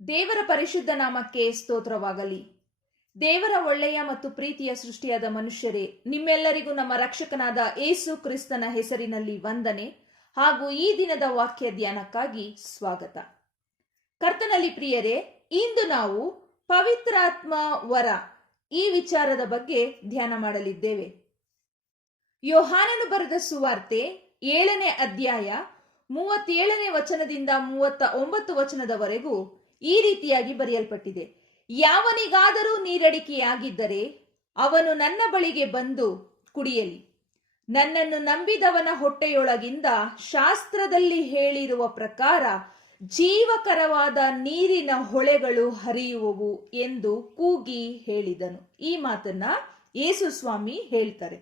ದೇವರ ಪರಿಶುದ್ಧ ನಾಮಕ್ಕೆ ಸ್ತೋತ್ರವಾಗಲಿ. ದೇವರ ಒಳ್ಳೆಯ ಮತ್ತು ಪ್ರೀತಿಯ ಸೃಷ್ಟಿಯಾದ ಮನುಷ್ಯರೇ, ನಿಮ್ಮೆಲ್ಲರಿಗೂ ನಮ್ಮ ರಕ್ಷಕನಾದ ಏಸು ಕ್ರಿಸ್ತನ ಹೆಸರಿನಲ್ಲಿ ವಂದನೆ ಹಾಗೂ ಈ ದಿನದ ವಾಕ್ಯ ಧ್ಯಾನಕ್ಕಾಗಿ ಸ್ವಾಗತ. ಕರ್ತನಲ್ಲಿ ಪ್ರಿಯರೇ, ಇಂದು ನಾವು ಪವಿತ್ರಾತ್ಮ ವರ ಈ ವಿಚಾರದ ಬಗ್ಗೆ ಧ್ಯಾನ ಮಾಡಲಿದ್ದೇವೆ. ಯೋಹಾನನು ಬರೆದ ಸುವಾರ್ತೆ 7ನೇ ಅಧ್ಯಾಯ 37ನೇ ವಚನದಿಂದ 39 ವಚನದವರೆಗೂ ಈ ರೀತಿಯಾಗಿ ಬರೆಯಲ್ಪಟ್ಟಿದೆ. ಯಾವನಿಗಾದರೂ ನೀರಡಿಕೆಯಾಗಿದ್ದರೆ ಅವನು ನನ್ನ ಬಳಿಗೆ ಬಂದು ಕುಡಿಯಲಿ. ನನ್ನನ್ನು ನಂಬಿದವನ ಹೊಟ್ಟೆಯೊಳಗಿಂದ ಶಾಸ್ತ್ರದಲ್ಲಿ ಹೇಳಿರುವ ಪ್ರಕಾರ ಜೀವಕರವಾದ ನೀರಿನ ಹೊಳೆಗಳು ಹರಿಯುವವು ಎಂದು ಕೂಗಿ ಹೇಳಿದನು. ಈ ಮಾತನ್ನ ಯೇಸು ಸ್ವಾಮಿ ಹೇಳ್ತಾರೆ.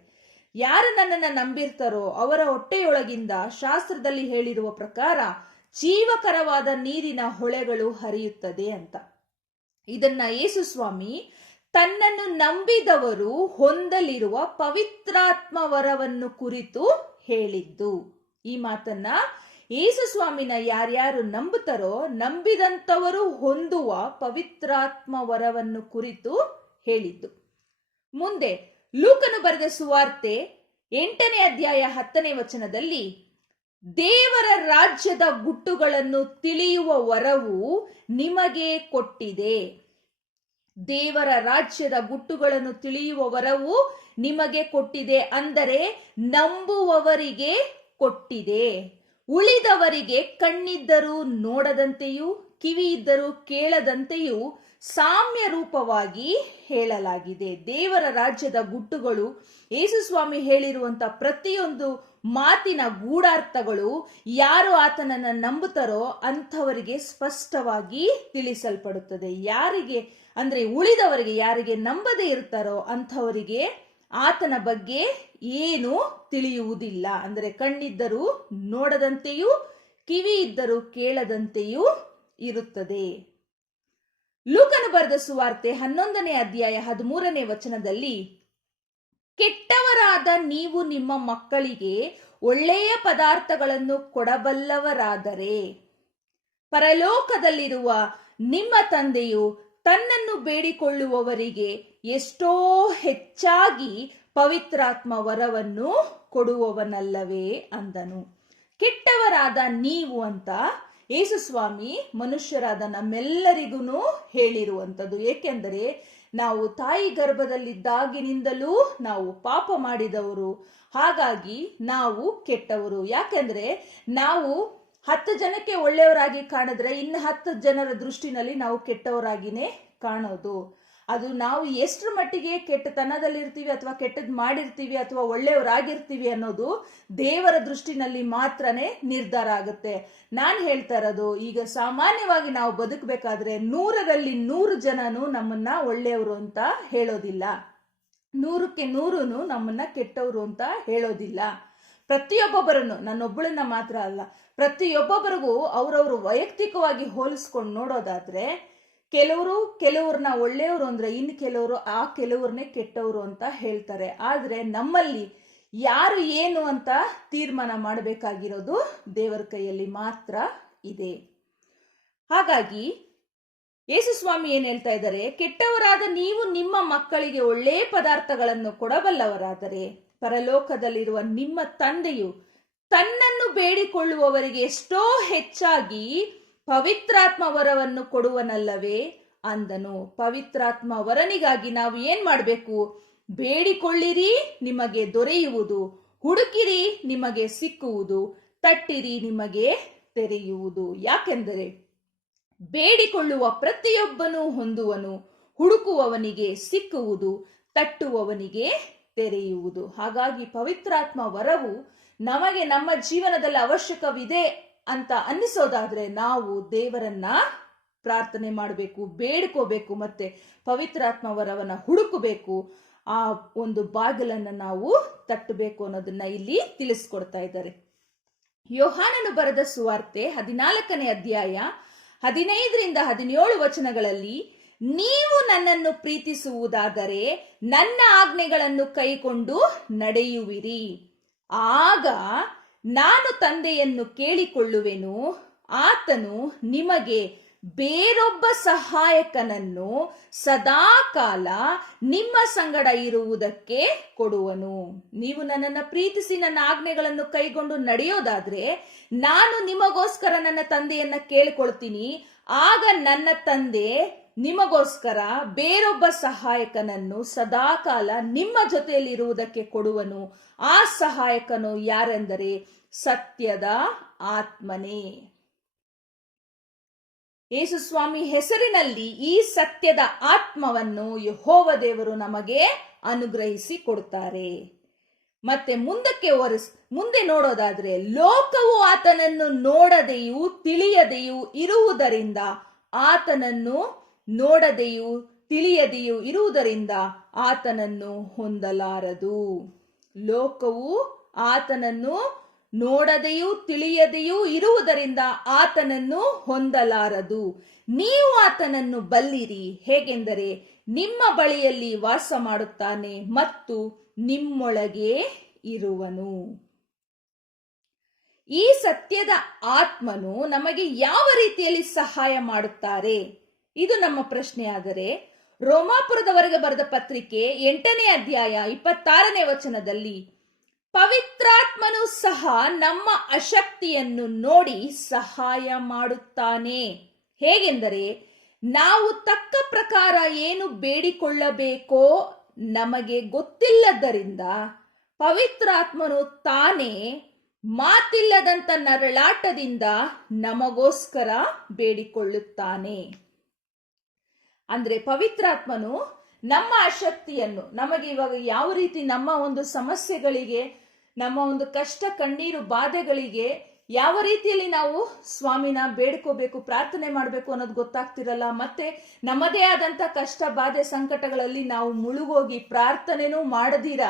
ಯಾರು ನನ್ನನ್ನು ನಂಬಿರ್ತಾರೋ ಅವರ ಹೊಟ್ಟೆಯೊಳಗಿಂದ ಶಾಸ್ತ್ರದಲ್ಲಿ ಹೇಳಿರುವ ಪ್ರಕಾರ ಜೀವಕರವಾದ ನೀರಿನ ಹೊಳೆಗಳು ಹರಿಯುತ್ತದೆ ಅಂತ. ಇದನ್ನ ಯೇಸು ಸ್ವಾಮಿ ತನ್ನನ್ನು ನಂಬಿದವರು ಹೊಂದಲಿರುವ ಪವಿತ್ರಾತ್ಮ ವರವನ್ನು ಕುರಿತು ಹೇಳಿದ್ದು. ಈ ಮಾತನ್ನ ಯೇಸು ಸ್ವಾಮಿನ ಯಾರ್ಯಾರು ನಂಬುತ್ತಾರೋ ನಂಬಿದಂತವರು ಹೊಂದುವ ಪವಿತ್ರಾತ್ಮ ವರವನ್ನು ಕುರಿತು ಹೇಳಿದ್ದು. ಮುಂದೆ ಲೂಕನು ಬರೆದ ಸುವಾರ್ತೆ 8ನೇ ಅಧ್ಯಾಯ 10ನೇ ವಚನದಲ್ಲಿ ದೇವರ ರಾಜ್ಯದ ಗುಟ್ಟುಗಳನ್ನು ತಿಳಿಯುವ ವರವು ನಿಮಗೆ ಕೊಟ್ಟಿದೆ. ದೇವರ ರಾಜ್ಯದ ಗುಟ್ಟುಗಳನ್ನು ತಿಳಿಯುವ ವರವು ನಿಮಗೆ ಕೊಟ್ಟಿದೆ ಅಂದರೆ ನಂಬುವವರಿಗೆ ಕೊಟ್ಟಿದೆ. ಉಳಿದವರಿಗೆ ಕಣ್ಣಿದ್ದರೂ ನೋಡದಂತೆಯೂ ಕಿವಿ ಇದ್ದರೂ ಕೇಳದಂತೆಯೂ ಸಾಮ್ಯ ರೂಪವಾಗಿ ಹೇಳಲಾಗಿದೆ. ದೇವರ ರಾಜ್ಯದ ಗುಟ್ಟುಗಳು ಯೇಸು ಸ್ವಾಮಿ ಹೇಳಿರುವಂತ ಪ್ರತಿಯೊಂದು ಮಾತಿನ ಗೂಢಾರ್ಥಗಳು ಯಾರು ಆತನನ್ನ ನಂಬುತ್ತಾರೋ ಅಂಥವರಿಗೆ ಸ್ಪಷ್ಟವಾಗಿ ತಿಳಿಸಲ್ಪಡುತ್ತದೆ. ಯಾರಿಗೆ ಅಂದ್ರೆ ಉಳಿದವರಿಗೆ, ಯಾರಿಗೆ ನಂಬದೇ ಇರ್ತಾರೋ ಅಂಥವರಿಗೆ ಆತನ ಬಗ್ಗೆ ಏನು ತಿಳಿಯುವುದಿಲ್ಲ. ಅಂದ್ರೆ ಕಣ್ಣಿದ್ದರೂ ನೋಡದಂತೆಯೂ ಕಿವಿ ಇದ್ದರೂ ಕೇಳದಂತೆಯೂ ಇರುತ್ತದೆ. ಲೂಕನು ಬರೆದ ಸುವಾರ್ತೆ 11ನೇ ಅಧ್ಯಾಯ 13ನೇ ವಚನದಲ್ಲಿ ಕೆಟ್ಟವರಾದ ನೀವು ನಿಮ್ಮ ಮಕ್ಕಳಿಗೆ ಒಳ್ಳೆಯ ಪದಾರ್ಥಗಳನ್ನು ಕೊಡಬಲ್ಲವರಾದರೆ ಪರಲೋಕದಲ್ಲಿರುವ ನಿಮ್ಮ ತಂದೆಯು ತನ್ನನ್ನು ಬೇಡಿಕೊಳ್ಳುವವರಿಗೆ ಎಷ್ಟೋ ಹೆಚ್ಚಾಗಿ ಪವಿತ್ರಾತ್ಮ ವರವನ್ನು ಕೊಡುವವನಲ್ಲವೇ ಅಂದನು. ಕೆಟ್ಟವರಾದ ನೀವು ಅಂತ ಯೇಸು ಸ್ವಾಮಿ ಮನುಷ್ಯರಾದ ನಮ್ಮೆಲ್ಲರಿಗೂ ಹೇಳಿರುವಂಥದ್ದು. ಏಕೆಂದರೆ ನಾವು ತಾಯಿ ಗರ್ಭದಲ್ಲಿದ್ದಾಗಿನಿಂದಲೂ ನಾವು ಪಾಪ ಮಾಡಿದವರು, ಹಾಗಾಗಿ ನಾವು ಕೆಟ್ಟವರು. ಯಾಕೆಂದ್ರೆ ನಾವು 10 ಜನಕ್ಕೆ ಒಳ್ಳೆಯವರಾಗಿ ಕಾಣಿದ್ರೆ ಇನ್ನು 10 ಜನರ ದೃಷ್ಟಿನಲ್ಲಿ ನಾವು ಕೆಟ್ಟವರಾಗಿನೇ ಕಾಣೋದು. ಅದು ನಾವು ಎಷ್ಟರ ಮಟ್ಟಿಗೆ ಕೆಟ್ಟತನದಲ್ಲಿರ್ತೀವಿ ಅಥವಾ ಕೆಟ್ಟದ್ ಮಾಡಿರ್ತೀವಿ ಅಥವಾ ಒಳ್ಳೆಯವರಾಗಿರ್ತೀವಿ ಅನ್ನೋದು ದೇವರ ದೃಷ್ಟಿನಲ್ಲಿ ಮಾತ್ರನೇ ನಿರ್ಧಾರ ಆಗುತ್ತೆ. ನಾನು ಹೇಳ್ತಾ ಇರೋದು, ಈಗ ಸಾಮಾನ್ಯವಾಗಿ ನಾವು ಬದುಕಬೇಕಾದ್ರೆ 100ರಲ್ಲಿ 100 ಜನನು ನಮ್ಮನ್ನ ಒಳ್ಳೆಯವರು ಅಂತ ಹೇಳೋದಿಲ್ಲ, 100ಕ್ಕೆ 100 ನಮ್ಮನ್ನ ಕೆಟ್ಟವರು ಅಂತ ಹೇಳೋದಿಲ್ಲ. ಪ್ರತಿಯೊಬ್ಬೊಬ್ಬರನ್ನು, ನನ್ನೊಬ್ಬಳನ್ನ ಮಾತ್ರ ಅಲ್ಲ, ಪ್ರತಿಯೊಬ್ಬೊಬ್ಬರಿಗೂ ಅವರವರು ವೈಯಕ್ತಿಕವಾಗಿ ಹೋಲಿಸ್ಕೊಂಡು ನೋಡೋದಾದ್ರೆ ಕೆಲವ್ರನ್ನ ಒಳ್ಳೆಯವರು ಅಂದ್ರೆ ಇನ್ನು ಕೆಲವರು ಆ ಕೆಲವ್ರನ್ನೇ ಕೆಟ್ಟವರು ಅಂತ ಹೇಳ್ತಾರೆ. ಆದ್ರೆ ನಮ್ಮಲ್ಲಿ ಯಾರು ಏನು ಅಂತ ತೀರ್ಮಾನ ಮಾಡಬೇಕಾಗಿರೋದು ದೇವರ ಕೈಯಲ್ಲಿ ಮಾತ್ರ ಇದೆ. ಹಾಗಾಗಿ ಯೇಸು ಸ್ವಾಮಿ ಏನ್ ಹೇಳ್ತಾ ಇದ್ದಾರೆ, ಕೆಟ್ಟವರಾದ ನೀವು ನಿಮ್ಮ ಮಕ್ಕಳಿಗೆ ಒಳ್ಳೆಯ ಪದಾರ್ಥಗಳನ್ನು ಕೊಡಬಲ್ಲವರಾದರೆ ಪರಲೋಕದಲ್ಲಿರುವ ನಿಮ್ಮ ತಂದೆಯು ತನ್ನನ್ನು ಬೇಡಿಕೊಳ್ಳುವವರಿಗೆ ಎಷ್ಟೋ ಹೆಚ್ಚಾಗಿ ಪವಿತ್ರಾತ್ಮ ವರವನ್ನು ಕೊಡುವನಲ್ಲವೇ ಅಂದನು. ಪವಿತ್ರಾತ್ಮ ವರನಿಗಾಗಿ ನಾವು ಏನ್ ಮಾಡಬೇಕು? ಬೇಡಿಕೊಳ್ಳಿರಿ, ನಿಮಗೆ ದೊರೆಯುವುದು, ಹುಡುಕಿರಿ, ನಿಮಗೆ ಸಿಕ್ಕುವುದು, ತಟ್ಟಿರಿ, ನಿಮಗೆ ತೆರೆಯುವುದು. ಯಾಕೆಂದರೆ ಬೇಡಿಕೊಳ್ಳುವ ಪ್ರತಿಯೊಬ್ಬನು ಹೊಂದುವನು, ಹುಡುಕುವವನಿಗೆ ಸಿಕ್ಕುವುದು, ತಟ್ಟುವವನಿಗೆ ತೆರೆಯುವುದು. ಹಾಗಾಗಿ ಪವಿತ್ರಾತ್ಮ ವರವು ನಮಗೆ ನಮ್ಮ ಜೀವನದಲ್ಲಿ ಅವಶ್ಯಕವಿದೆ ಅಂತ ಅನ್ನಿಸೋದಾದ್ರೆ ನಾವು ದೇವರನ್ನ ಪ್ರಾರ್ಥನೆ ಮಾಡಬೇಕು, ಬೇಡ್ಕೋಬೇಕು, ಮತ್ತೆ ಪವಿತ್ರಾತ್ಮ ವರವನ್ನ ಹುಡುಕಬೇಕು, ಆ ಒಂದು ಬಾಗಿಲನ್ನ ನಾವು ತಟ್ಟಬೇಕು ಅನ್ನೋದನ್ನ ಇಲ್ಲಿ ತಿಳಿಸ್ಕೊಡ್ತಾ ಇದ್ದಾರೆ. ಯೋಹಾನನು ಬರೆದ ಸುವಾರ್ತೆ 14ನೇ ಅಧ್ಯಾಯ 15ರಿಂದ 17 ವಚನಗಳಲ್ಲಿ ನೀವು ನನ್ನನ್ನು ಪ್ರೀತಿಸುವುದಾದರೆ ನನ್ನ ಆಜ್ಞೆಗಳನ್ನು ಕೈಕೊಂಡು ನಡೆಯುವಿರಿ, ಆಗ ನಾನು ತಂದೆಯನ್ನು ಕೇಳಿಕೊಳ್ಳುವೆನು, ಆತನು ನಿಮಗೆ ಬೇರೊಬ್ಬ ಸಹಾಯಕನನ್ನು ಸದಾಕಾಲ ನಿಮ್ಮ ಸಂಗಡ ಇರುವುದಕ್ಕೆ ಕೊಡುವನು. ನೀವು ನನ್ನನ್ನು ಪ್ರೀತಿಸಿ ನನ್ನ ಆಜ್ಞೆಗಳನ್ನು ಕೈಗೊಂಡು ನಡೆಯೋದಾದ್ರೆ ನಾನು ನಿಮಗೋಸ್ಕರ ನನ್ನ ತಂದೆಯನ್ನ ಕೇಳಿಕೊಳ್ತೀನಿ. ಆಗ ನನ್ನ ತಂದೆ ನಿಮಗೋಸ್ಕರ ಬೇರೊಬ್ಬ ಸಹಾಯಕನನ್ನು ಸದಾಕಾಲ ನಿಮ್ಮ ಜೊತೆಯಲ್ಲಿ ಇರುವುದಕ್ಕೆ ಕೊಡುವನು. ಆ ಸಹಾಯಕನು ಯಾರೆಂದರೆ ಸತ್ಯದ ಆತ್ಮನೇ. ಯೇಸು ಸ್ವಾಮಿ ಹೆಸರಿನಲ್ಲಿ ಈ ಸತ್ಯದ ಆತ್ಮವನ್ನು ಯೆಹೋವ ದೇವರು ನಮಗೆ ಅನುಗ್ರಹಿಸಿ ಕೊಡುತ್ತಾರೆ. ಮತ್ತೆ ಮುಂದೆ ನೋಡೋದಾದ್ರೆ, ಲೋಕವು ಆತನನ್ನು ನೋಡದೆಯೂ ತಿಳಿಯದೆಯೂ ಇರುವುದರಿಂದ ಆತನನ್ನು ಹೊಂದಲಾರದು. ಲೋಕವು ಆತನನ್ನು ನೋಡದೆಯೂ ತಿಳಿಯದೆಯೂ ಇರುವುದರಿಂದ ಆತನನ್ನು ಹೊಂದಲಾರದು. ನೀವು ಆತನನ್ನು ಬಲ್ಲಿರಿ, ಹೇಗೆಂದರೆ ನಿಮ್ಮ ಬಳಿಯಲ್ಲಿ ವಾಸ ಮಾಡುತ್ತಾನೆ ಮತ್ತು ನಿಮ್ಮೊಳಗೆ ಇರುವನು. ಈ ಸತ್ಯದ ಆತ್ಮನು ನಮಗೆ ಯಾವ ರೀತಿಯಲ್ಲಿ ಸಹಾಯ ಮಾಡುತ್ತಾರೆ? ಇದು ನಮ್ಮ ಪ್ರಶ್ನೆ. ಆದರೆ ರೋಮಾಪುರದವರೆಗೆ ಬರೆದ ಪತ್ರಿಕೆ 8ನೇ ಅಧ್ಯಾಯ 26ನೇ ವಚನದಲ್ಲಿ ಪವಿತ್ರಾತ್ಮನು ಸಹ ನಮ್ಮ ಅಶಕ್ತಿಯನ್ನು ನೋಡಿ ಸಹಾಯ ಮಾಡುತ್ತಾನೆ. ಹೇಗೆಂದರೆ ನಾವು ತಕ್ಕ ಪ್ರಕಾರ ಏನು ಬೇಡಿಕೊಳ್ಳಬೇಕೋ ನಮಗೆ ಗೊತ್ತಿಲ್ಲದರಿಂದ ಪವಿತ್ರಾತ್ಮನು ತಾನೇ ಮಾತಿಲ್ಲದಂತ ನರಳಾಟದಿಂದ ನಮಗೋಸ್ಕರ ಬೇಡಿಕೊಳ್ಳುತ್ತಾನೆ. ಅಂದ್ರೆ ಪವಿತ್ರಾತ್ಮನು ನಮ್ಮ ಅಶಕ್ತಿಯನ್ನು, ನಮಗೆ ಇವಾಗ ಯಾವ ರೀತಿ ನಮ್ಮ ಒಂದು ಸಮಸ್ಯೆಗಳಿಗೆ, ನಮ್ಮ ಒಂದು ಕಷ್ಟ ಕಣ್ಣೀರು ಬಾಧೆಗಳಿಗೆ ಯಾವ ರೀತಿಯಲ್ಲಿ ನಾವು ಸ್ವಾಮಿನ ಬೇಡ್ಕೋಬೇಕು, ಪ್ರಾರ್ಥನೆ ಮಾಡಬೇಕು ಅನ್ನೋದು ಗೊತ್ತಾಗ್ತಿರಲ್ಲ. ಮತ್ತೆ ನಮ್ಮದೇ ಆದಂತ ಕಷ್ಟ ಬಾಧೆ ಸಂಕಟಗಳಲ್ಲಿ ನಾವು ಮುಳುಗೋಗಿ ಪ್ರಾರ್ಥನೆನೂ ಮಾಡದಿರ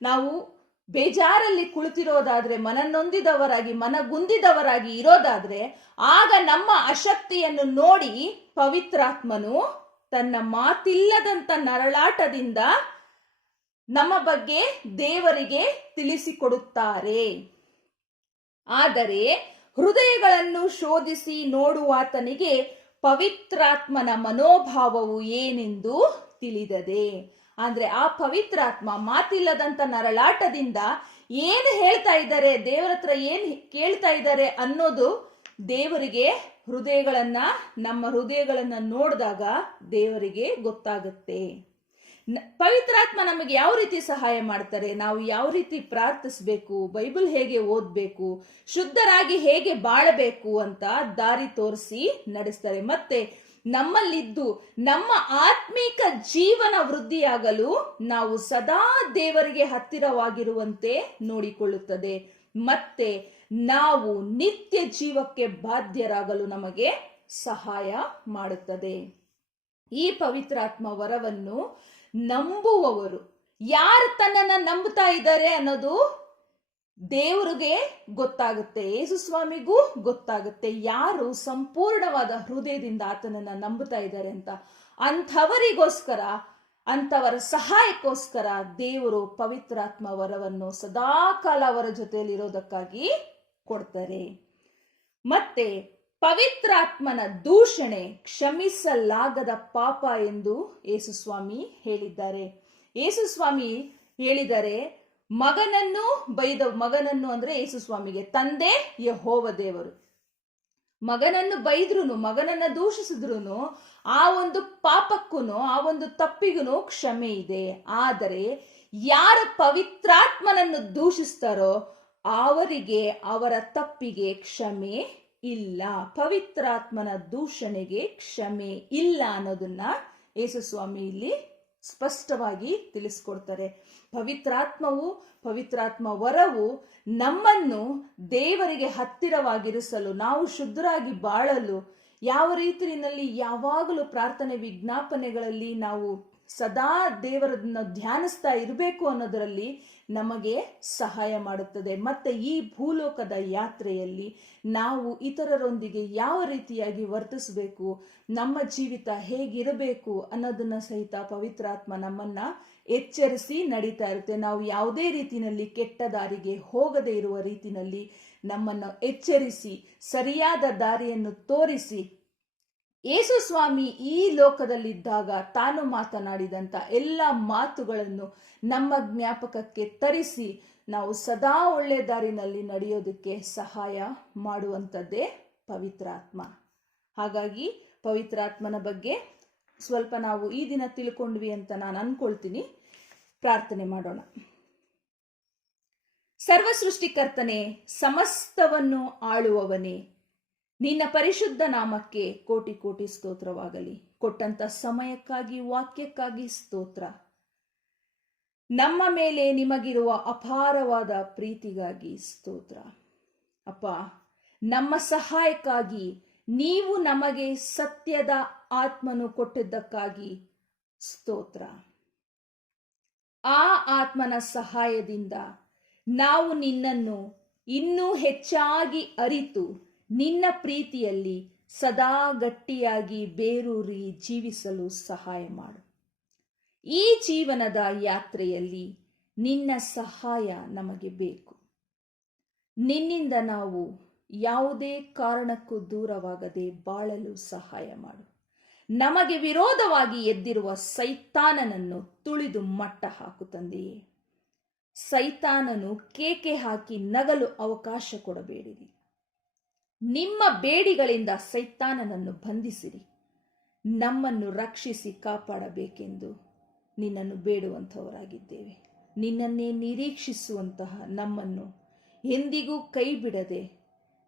ನಾವು ಬೇಜಾರಲ್ಲಿ ಕುಳಿತಿರೋದಾದ್ರೆ, ಮನಗುಂದಿದವರಾಗಿ ಇರೋದಾದ್ರೆ, ಆಗ ನಮ್ಮ ಅಶಕ್ತಿಯನ್ನು ನೋಡಿ ಪವಿತ್ರಾತ್ಮನು ತನ್ನ ಮಾತಿಲ್ಲದಂತ ನರಳಾಟದಿಂದ ನಮ್ಮ ಬಗ್ಗೆ ದೇವರಿಗೆ ತಿಳಿಸಿಕೊಡುತ್ತಾರೆ. ಆದರೆ ಹೃದಯಗಳನ್ನು ಶೋಧಿಸಿ ನೋಡುವಾತನಿಗೆ ಪವಿತ್ರಾತ್ಮನ ಮನೋಭಾವವು ಏನೆಂದು ತಿಳಿದದೆ. ಅಂದ್ರೆ ಆ ಪವಿತ್ರಾತ್ಮ ಮಾತಿಲ್ಲದಂತ ನರಳಾಟದಿಂದ ಏನು ಹೇಳ್ತಾ ಇದ್ದಾರೆ, ದೇವರ ಹತ್ರ ಏನ್ ಕೇಳ್ತಾ ಇದ್ದಾರೆ ಅನ್ನೋದು ದೇವರಿಗೆ ನಮ್ಮ ಹೃದಯಗಳನ್ನ ನೋಡಿದಾಗ ದೇವರಿಗೆ ಗೊತ್ತಾಗುತ್ತೆ. ಪವಿತ್ರಾತ್ಮ ನಮಗೆ ಯಾವ ರೀತಿ ಸಹಾಯ ಮಾಡ್ತಾರೆ, ನಾವು ಯಾವ ರೀತಿ ಪ್ರಾರ್ಥಿಸಬೇಕು, ಬೈಬಲ್ ಹೇಗೆ ಓದ್ಬೇಕು, ಶುದ್ಧರಾಗಿ ಹೇಗೆ ಬಾಳಬೇಕು ಅಂತ ದಾರಿ ತೋರಿಸಿ ನಡೆಸ್ತಾರೆ. ಮತ್ತೆ ನಮ್ಮಲ್ಲಿದ್ದು ನಮ್ಮ ಆತ್ಮೀಕ ಜೀವನ ವೃದ್ಧಿಯಾಗಲು ನಾವು ಸದಾ ದೇವರಿಗೆ ಹತ್ತಿರವಾಗಿರುವಂತೆ ನೋಡಿಕೊಳ್ಳುತ್ತದೆ. ಮತ್ತೆ ನಾವು ನಿತ್ಯ ಜೀವಕ್ಕೆ ಬಾಧ್ಯರಾಗಲು ನಮಗೆ ಸಹಾಯ ಮಾಡುತ್ತದೆ. ಈ ಪವಿತ್ರಾತ್ಮ ವರವನ್ನು ನಂಬುವವರು, ಯಾರು ತನ್ನನ್ನ ನಂಬುತ್ತಾ ಇದ್ದಾರೆ ಅನ್ನೋದು ದೇವರಿಗೆ ಗೊತ್ತಾಗುತ್ತೆ, ಯೇಸು ಸ್ವಾಮಿಗೂ ಗೊತ್ತಾಗುತ್ತೆ, ಯಾರು ಸಂಪೂರ್ಣವಾದ ಹೃದಯದಿಂದ ಆತನನ್ನ ನಂಬುತ್ತಾ ಇದ್ದಾರೆ ಅಂತ. ಅಂಥವರ ಸಹಾಯಕ್ಕೋಸ್ಕರ ದೇವರು ಪವಿತ್ರಾತ್ಮ ವರವನ್ನು ಸದಾಕಾಲ ಅವರ ಜೊತೆಯಲ್ಲಿ ಇರೋದಕ್ಕಾಗಿ ಕೊಡ್ತಾರೆ. ಮತ್ತೆ ಪವಿತ್ರಾತ್ಮನ ದೂಷಣೆ ಕ್ಷಮಿಸಲಾಗದ ಪಾಪ ಎಂದು ಯೇಸು ಸ್ವಾಮಿ ಹೇಳಿದ್ದಾರೆ. ಯೇಸು ಸ್ವಾಮಿ ಹೇಳಿದರೆ, ಮಗನನ್ನು ಅಂದ್ರೆ ಯೇಸು ಸ್ವಾಮಿಗೆ ತಂದೆ ಯೆಹೋವ ದೇವರು ಮಗನನ್ನು ಬೈದ್ರುನು, ಮಗನನ್ನ ದೂಷಿಸಿದ್ರು ಆ ಒಂದು ಪಾಪಕ್ಕೂ ಆ ಒಂದು ತಪ್ಪಿಗೂ ಕ್ಷಮೆ ಇದೆ. ಆದರೆ ಯಾರ ಪವಿತ್ರಾತ್ಮನನ್ನು ದೂಷಿಸ್ತಾರೋ ಅವರಿಗೆ ಅವರ ತಪ್ಪಿಗೆ ಕ್ಷಮೆ ಇಲ್ಲ. ಪವಿತ್ರಾತ್ಮನ ದೂಷಣೆಗೆ ಕ್ಷಮೆ ಇಲ್ಲ ಅನ್ನೋದನ್ನ ಯೇಸು ಸ್ವಾಮಿ ಇಲ್ಲಿ ಸ್ಪಷ್ಟವಾಗಿ ತಿಳಿಸ್ಕೊಡ್ತಾರೆ. ಪವಿತ್ರಾತ್ಮ ವರವು ನಮ್ಮನ್ನು ದೇವರಿಗೆ ಹತ್ತಿರವಾಗಿರಿಸಲು, ನಾವು ಶುದ್ಧರಾಗಿ ಬಾಳಲು, ಯಾವ ರೀತಿಯಲ್ಲಿ ಯಾವಾಗಲೂ ಪ್ರಾರ್ಥನೆ ವಿಜ್ಞಾಪನೆಗಳಲ್ಲಿ ನಾವು ಸದಾ ದೇವರನ್ನ ಧ್ಯಾನಿಸ್ತಾ ಇರಬೇಕು ಅನ್ನೋದರಲ್ಲಿ ನಮಗೆ ಸಹಾಯ ಮಾಡುತ್ತದೆ. ಮತ್ತೆ ಈ ಭೂಲೋಕದ ಯಾತ್ರೆಯಲ್ಲಿ ನಾವು ಇತರರೊಂದಿಗೆ ಯಾವ ರೀತಿಯಾಗಿ ವರ್ತಿಸಬೇಕು, ನಮ್ಮ ಜೀವಿತ ಹೇಗಿರಬೇಕು ಅನ್ನೋದನ್ನ ಸಹಿತ ಪವಿತ್ರಾತ್ಮ ನಮ್ಮನ್ನ ಎಚ್ಚರಿಸಿ ನಡೀತಾ ಇರುತ್ತೆ. ನಾವು ಯಾವುದೇ ರೀತಿಯಲ್ಲಿ ಕೆಟ್ಟ ದಾರಿಗೆ ಹೋಗದೇ ಇರುವ ರೀತಿಯಲ್ಲಿ ನಮ್ಮನ್ನು ಎಚ್ಚರಿಸಿ ಸರಿಯಾದ ದಾರಿಯನ್ನು ತೋರಿಸಿ ಯೇಸು ಸ್ವಾಮಿ ಈ ಲೋಕದಲ್ಲಿದ್ದಾಗ ತಾನು ಮಾತನಾಡಿದಂಥ ಎಲ್ಲ ಮಾತುಗಳನ್ನು ನಮ್ಮ ಜ್ಞಾಪಕಕ್ಕೆ ತರಿಸಿ ನಾವು ಸದಾ ಒಳ್ಳೆ ದಾರಿನಲ್ಲಿ ನಡೆಯೋದಕ್ಕೆ ಸಹಾಯ ಮಾಡುವಂಥದ್ದೇ ಪವಿತ್ರಾತ್ಮ. ಹಾಗಾಗಿ ಪವಿತ್ರಾತ್ಮನ ಬಗ್ಗೆ ಸ್ವಲ್ಪ ನಾವು ಈ ದಿನ ತಿಳ್ಕೊಂಡ್ವಿ ಅಂತ ನಾನು ಅನ್ಕೊಳ್ತೀನಿ. ಪ್ರಾರ್ಥನೆ ಮಾಡೋಣ. ಸರ್ವ ಸೃಷ್ಟಿಕರ್ತನೆ, ಸಮಸ್ತವನ್ನು ಆಳುವವನೇ, ನಿನ್ನ ಪರಿಶುದ್ಧ ನಾಮಕ್ಕೆ ಕೋಟಿ ಕೋಟಿ ಸ್ತೋತ್ರವಾಗಲಿ. ಕೊಟ್ಟಂತ ಸಮಯಕ್ಕಾಗಿ, ವಾಕ್ಯಕ್ಕಾಗಿ ಸ್ತೋತ್ರ. ನಮ್ಮ ಮೇಲೆ ನಿಮಗಿರುವ ಅಪಾರವಾದ ಪ್ರೀತಿಗಾಗಿ ಸ್ತೋತ್ರ. ಅಪ್ಪ, ನಮ್ಮ ಸಹಾಯಕ್ಕಾಗಿ ನೀವು ನಮಗೆ ಸತ್ಯದ ಆತ್ಮನು ಕೊಟ್ಟಿದ್ದಕ್ಕಾಗಿ ಸ್ತೋತ್ರ. ಆ ಆತ್ಮನ ಸಹಾಯದಿಂದ ನಾವು ನಿನ್ನನ್ನು ಇನ್ನೂ ಹೆಚ್ಚಾಗಿ ಅರಿತು ನಿನ್ನ ಪ್ರೀತಿಯಲ್ಲಿ ಸದಾ ಗಟ್ಟಿಯಾಗಿ ಬೇರೂರಿ ಜೀವಿಸಲು ಸಹಾಯ ಮಾಡು. ಈ ಜೀವನದ ಯಾತ್ರೆಯಲ್ಲಿ ನಿನ್ನ ಸಹಾಯ ನಮಗೆ ಬೇಕು. ನಿನ್ನಿಂದ ನಾವು ಯಾವುದೇ ಕಾರಣಕ್ಕೂ ದೂರವಾಗದೆ ಬಾಳಲು ಸಹಾಯ ಮಾಡು. ನಮಗೆ ವಿರೋಧವಾಗಿ ಎದ್ದಿರುವ ಸೈತಾನನನ್ನು ತುಳಿದು ಮಟ್ಟ ಹಾಕು ತಂದೆಯೇ. ಸೈತಾನನು ಕೇಕೆ ಹಾಕಿ ನಗಲು ಅವಕಾಶ ಕೊಡಬೇಡಿರಿ. ನಿಮ್ಮ ಬೇಡಿಗಳಿಂದ ಸೈತಾನನನ್ನು ಬಂಧಿಸಿರಿ. ನಮ್ಮನ್ನು ರಕ್ಷಿಸಿ ಕಾಪಾಡಬೇಕೆಂದು ನಿನ್ನನ್ನು ಬೇಡುವಂಥವರಾಗಿದ್ದೇವೆ. ನಿನ್ನನ್ನೇ ನಿರೀಕ್ಷಿಸುವಂತಹ ನಮ್ಮನ್ನು ಎಂದಿಗೂ ಕೈ ಬಿಡದೆ,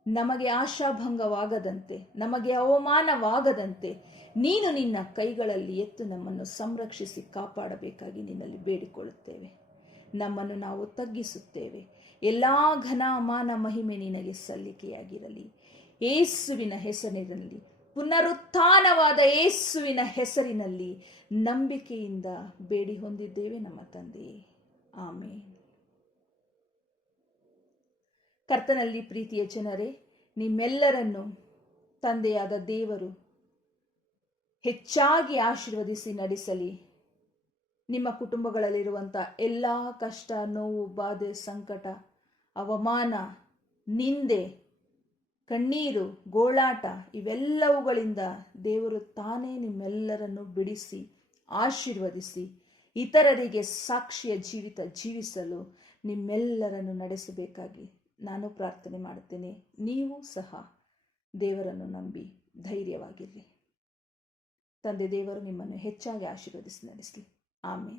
ನಮಗೆ ಆಶಾಭಂಗವಾಗದಂತೆ, ನಮಗೆ ಅವಮಾನವಾಗದಂತೆ ನೀನು ನಿನ್ನ ಕೈಗಳಲ್ಲಿ ಎತ್ತು ನಮ್ಮನ್ನು ಸಂರಕ್ಷಿಸಿ ಕಾಪಾಡಬೇಕಾಗಿ ನಿನ್ನಲ್ಲಿ ಬೇಡಿಕೊಳ್ಳುತ್ತೇವೆ. ನಮ್ಮನ್ನು ನಾವು ತಗ್ಗಿಸುತ್ತೇವೆ. ಎಲ್ಲಾ ಘನ ಮಾನ ಮಹಿಮೆ ನಿನಗೆ ಸಲ್ಲಿಕೆಯಾಗಿರಲಿ. ಯೇಸುವಿನ ಹೆಸರಿನಲ್ಲಿ, ಪುನರುತ್ಥಾನವಾದ ಯೇಸುವಿನ ಹೆಸರಿನಲ್ಲಿ ನಂಬಿಕೆಯಿಂದ ಬೇಡಿ ಹೊಂದಿದ್ದೇವೆ ನಮ್ಮ ತಂದೆಯೇ. ಆಮೇನ್. ಕರ್ತನಲ್ಲಿ ಪ್ರೀತಿಯ ಜನರೇ, ನಿಮ್ಮೆಲ್ಲರನ್ನು ತಂದೆಯಾದ ದೇವರು ಹೆಚ್ಚಾಗಿ ಆಶೀರ್ವದಿಸಿ ನಡೆಸಲಿ. ನಿಮ್ಮ ಕುಟುಂಬಗಳಲ್ಲಿರುವಂಥ ಎಲ್ಲ ಕಷ್ಟ, ನೋವು, ಬಾಧೆ, ಸಂಕಟ, ಅವಮಾನ, ನಿಂದೆ, ಕಣ್ಣೀರು, ಗೋಳಾಟ ಇವೆಲ್ಲವುಗಳಿಂದ ದೇವರು ತಾನೇ ನಿಮ್ಮೆಲ್ಲರನ್ನು ಬಿಡಿಸಿ ಆಶೀರ್ವದಿಸಿ ಇತರರಿಗೆ ಸಾಕ್ಷಿಯ ಜೀವಿತ ಜೀವಿಸಲು ನಿಮ್ಮೆಲ್ಲರನ್ನು ನಡೆಸಬೇಕಾಗಿ ನಾನು ಪ್ರಾರ್ಥನೆ ಮಾಡುತ್ತೇನೆ. ನೀವು ಸಹ ದೇವರನ್ನು ನಂಬಿ ಧೈರ್ಯವಾಗಿರಲಿ. ತಂದೆ ದೇವರು ನಿಮ್ಮನ್ನು ಹೆಚ್ಚಾಗಿ ಆಶೀರ್ವದಿಸಿ ನಡೆಸಲಿ. ಆಮೇಲೆ